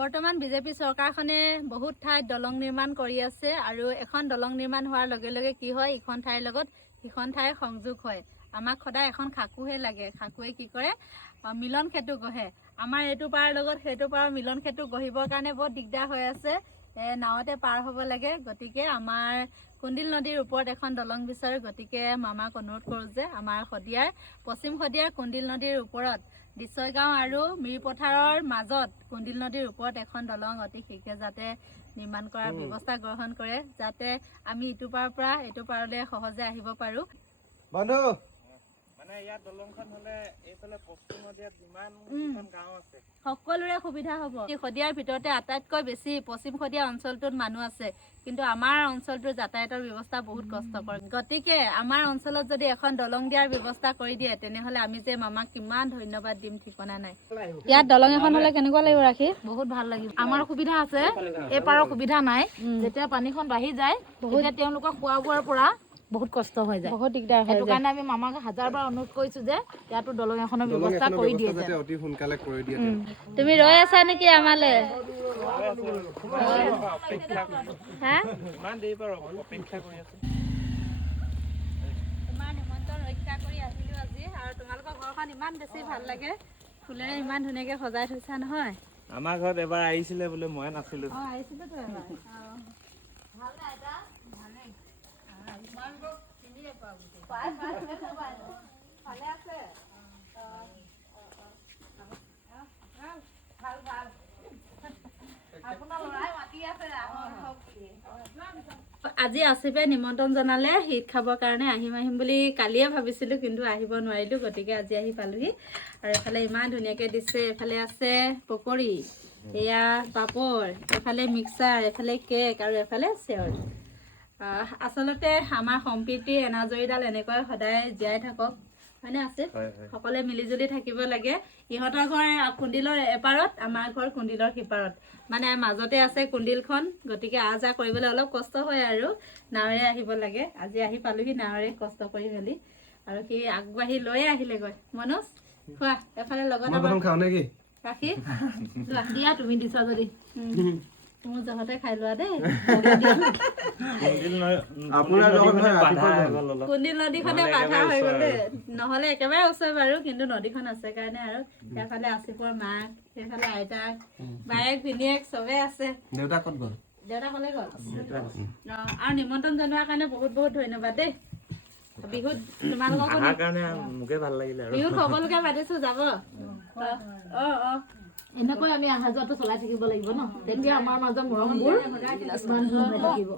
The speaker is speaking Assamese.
বৰ্তমান বিজেপি চৰকাৰখনে বহুত ঠাইত দলং নিৰ্মাণ কৰি আছে আৰু এখন দলং নিৰ্মাণ হোৱাৰ লগে লগে কি হয় ইখন ঠাইৰ লগত সিখন ঠাইৰ সংযোগ হয়। আমাক সদায় এখন খাকুহে লাগে। খাকুৱে কি কৰে মিলন সেতু গঢ়ে। আমাৰ এইটো পাৰৰ লগত সেইটো পাৰৰ মিলন সেতু গঢ়িবৰ কাৰণে বহুত দিগদাৰ হৈ আছে। নাৱতে পাৰ হ'ব লাগে। গতিকে আমাৰ কুন্দিল নদীৰ ওপৰত এখন দলং বিচাৰো। গতিকে মামাক অনুৰোধ কৰোঁ যে আমাৰ শদিয়াৰ পশ্চিম শদিয়াৰ কুন্দিল নদীৰ ওপৰত দিছয়গাঁও আৰু মিৰপথাৰৰ মাজত কুন্দিল নদীৰ ওপৰত এখন দলং অতি শীঘ্ৰে যাতে নিৰ্মাণ কৰাৰ ব্যৱস্থা গ্ৰহণ কৰে, যাতে আমি ইটো পাৰৰ পৰা এইটো পাৰলৈ সহজে আহিব পাৰোঁ। বন্ধু মানে ইয়াত দলংখন হলে এইফালে পশ্চিম শদিয়াত যিমান গাঁও আছে সকলোৰে সুবিধা হ'ব। শদিয়াৰ ভিতৰতে আটাইতকৈ বেছি পশ্চিম শদিয়া অঞ্চলটোত মানুহ আছে, কিন্তু আমাৰ অঞ্চলটোৰ যাতায়াতৰ ব্যৱস্থা বহুত কষ্টকৰ। গতিকে আমাৰ অঞ্চলত যদি এখন দলং দিয়াৰ ব্যৱস্থা কৰি দিয়ে তেনেহলে আমি যে মামাক কিমান ধন্যবাদ দিম ঠিকনা নাই। ইয়াত দলং এখন হলে কেনেকুৱা লাগিব ৰাখি? বহুত ভাল লাগিব। আমাৰ সুবিধা আছে, এই পাৰৰ সুবিধা নাই। যেতিয়া পানীখন বাঢ়ি যায় তেতিয়া তেওঁলোকক খোৱা বোৱাৰ পৰা বহুত কষ্ট হৈ যায়, বহুত দিগদাৰ হয়। সেইটো কাৰণে আমি মামাক হাজাৰবাৰ অনুৰোধ কৰিছো যে ইয়াতো দলং এখনৰ ব্যৱস্থা কৰি দিয়ে যাতে অতি সোনকালে কৰি দিয়ে। তুমি ৰৈ আছা নেকি আমালে? হা? ইমান দেৰি পৰা অপেক্ষা কৰি আছো। তোমাৰ নিমন্ত্ৰণ ৰক্ষা কৰি আহিলো আজি, আৰু তোমালোকৰ ঘৰখন ইমান বেছি ভাল লাগে। ফুলেৰে ইমান ধুনীয়াকে সজাই থৈছা নহয়। আমাৰ ঘৰত এবাৰ আহিছিলে বোলে, মই নাছিলো। আহিছিলো তো এবাৰ। আজি আসিফে নিমন্ত্ৰণ জনালে শীত খাবৰ কাৰণে। আহিম বুলি কালিয়ে ভাবিছিলো, কিন্তু আহিব নোৱাৰিলো। গতিকে আজি আহি পালোহি। আৰু এফালে ইমান ধুনীয়াকে দিছে। এফালে আছে পকৰি, এয়া পাপৰ, এফালে মিক্সাৰ, এফালে কেক আৰু এফালে চেৱৰ। আচলতে আমাৰ সম্প্ৰীতিৰ এনাজৰীডাল এনেকৈ সদায় জীয়াই থাকক, হয়নে আছে? সকলোৱে মিলিজুলি থাকিব লাগে। ইহঁতৰ ঘৰ কুন্দিলৰ এপাৰত, আমাৰ ঘৰ কুন্দিলৰ সিপাৰত, মানে মাজতে আছে কুন্দিলখন। গতিকে আহ যাহ কৰিবলৈ অলপ কষ্ট হয় আৰু নাৱেৰে আহিব লাগে। আজি আহি পালোহি নাৱেৰে কষ্ট কৰি মেলি, আৰু সি আগবাঢ়ি লৈয়ে আহিলেগৈ। মনোজ খোৱা, এফালে লগত খাওঁ নেকি? ৰাখি দিয়া তুমি দিছা যদি মোৰ জহতে খাই লোৱা দেই। কুন্দিল নদীখনে বাধা হৈ গ'ল দেই, নহলে একেবাৰে ওচৰ বাৰু, কিন্তু নদীখন আছে কাৰণে। আৰু সেইফালে আসিফৰ মাক, সেইফালে আইতাক, বায়েক, ভিনীয়েক চবে আছে। দেউতা ক'ত গ'ল? দেউতা কলে গ'ল। আৰু নিমন্ত্ৰণ জনোৱাৰ কাৰণে বহুত বহুত ধন্যবাদ দেই। বিহুত তোমালোককো মোকে ভাল লাগিলে। বিহুত সকলোকে মাতিছো, যাব। এনেকৈ আমি অহা যোৱাটো চলাই থাকিব লাগিব ন, তেতিয়া আমাৰ মাজৰ মৰমবোৰ হৈ থাকিব।